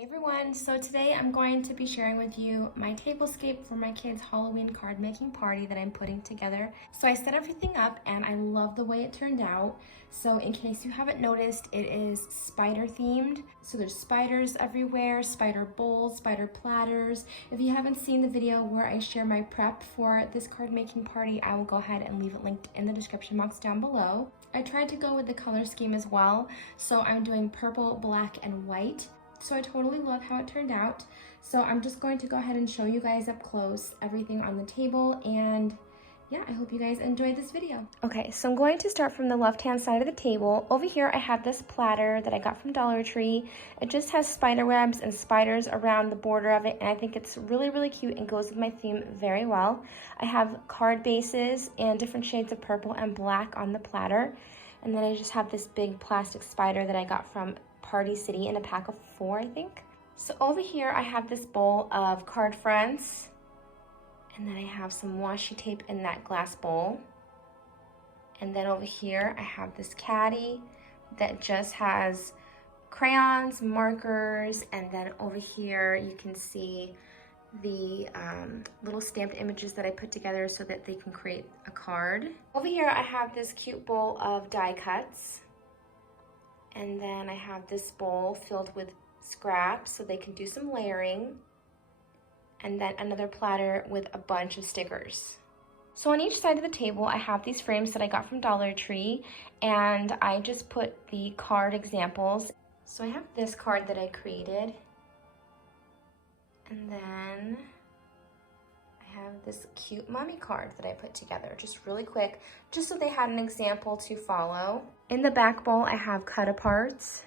Hey everyone, so today I'm going to be sharing with you my tablescape for my kids' Halloween card making party that I'm putting together. So I set everything up and I love the way it turned out. So in case you haven't noticed, it is spider themed. So there's spiders everywhere, spider bowls, spider platters. If you haven't seen the video where I share my prep for this card making party, I will go ahead and leave it linked in the description box down below. I tried to go with the color scheme as well. So I'm doing purple, black, and white. So I totally love how it turned out. So I'm just going to go ahead and show you guys up close everything on the table, and yeah, I hope you guys enjoyed this video. Okay, so I'm going to start from the left-hand side of the table. Over here I have this platter that I got from Dollar Tree. It just has spider webs and spiders around the border of it, and I think it's really, really cute and goes with my theme very well. I have card bases and different shades of purple and black on the platter. And then I just have this big plastic spider that I got from Party City in a pack of 4, I think. So over here I have this bowl of card fronts, and then I have some washi tape in that glass bowl. And then over here I have this caddy that just has crayons, markers, and then over here you can see the little stamped images that I put together so that they can create a card. Over here I have this cute bowl of die cuts. And then I have this bowl filled with scraps so they can do some layering. And then another platter with a bunch of stickers. So on each side of the table, I have these frames that I got from Dollar Tree, and I just put the card examples. So I have this card that I created. And then I have this cute mommy card that I put together, just really quick, just so they had an example to follow. In the back bowl, I have cut-aparts.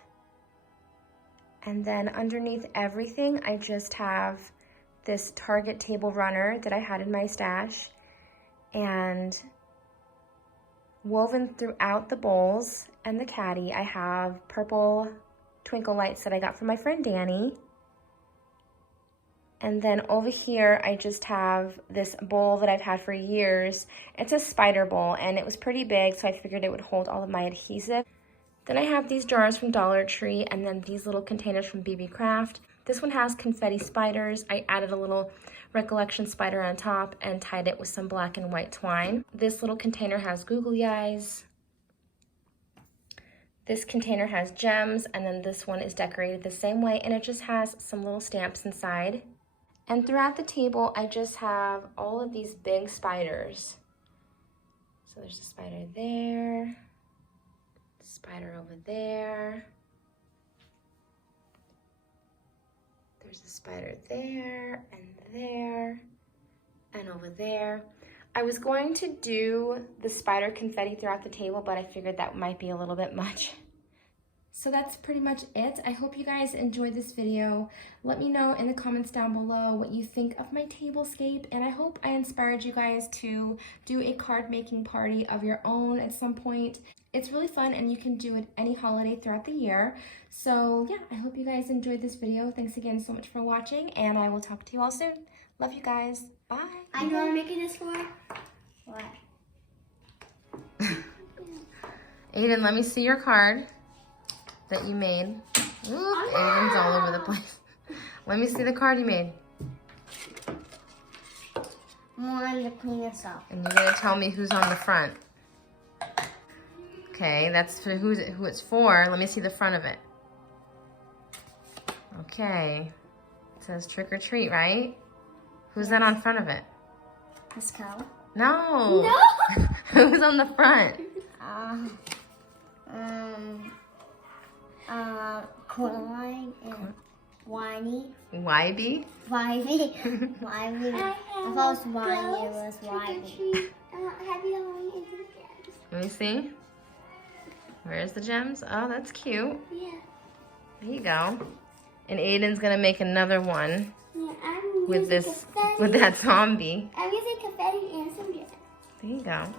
And then underneath everything, I just have this Target table runner that I had in my stash. And woven throughout the bowls and the caddy, I have purple twinkle lights that I got from my friend Danny. And then over here, I just have this bowl that I've had for years. It's a spider bowl, and it was pretty big, so I figured it would hold all of my adhesive. Then I have these jars from Dollar Tree, and then these little containers from BB Craft. This one has confetti spiders. I added a little recollection spider on top and tied it with some black and white twine. This little container has googly eyes. This container has gems, and then this one is decorated the same way, and it just has some little stamps inside. And throughout the table, I just have all of these big spiders. So there's a spider there, spider over there. There's a spider there, and over there. I was going to do the spider confetti throughout the table, but I figured that might be a little bit much. So that's pretty much it. I hope you guys enjoyed this video. Let me know in the comments down below what you think of my tablescape, and I hope I inspired you guys to do a card making party of your own at some point. It's really fun, and you can do it any holiday throughout the year. So yeah, I hope you guys enjoyed this video. Thanks again so much for watching, and I will talk to you all soon. Love you guys. Bye. I know what I'm making this for. What? Aiden, let me see your card that you made. Oop, Aiden's all over the place. Let me see the card you made. I want to clean this up. And you're gonna tell me who's on the front. Okay, that's for who it's for. Let me see the front of it. Okay, it says trick or treat, right? Who's that on front of it? This cow? No. No. Who's on the front? Coraline and Whiny. Wybie? Wybie. Wybie. I thought it was Whiny, it was Wybie. Let me see. Where's the gems? Oh, that's cute. Yeah. There you go. And Aiden's gonna make another one. Yeah, I'm with using this, confetti. with that zombie. I'm using confetti and some gems. There you go.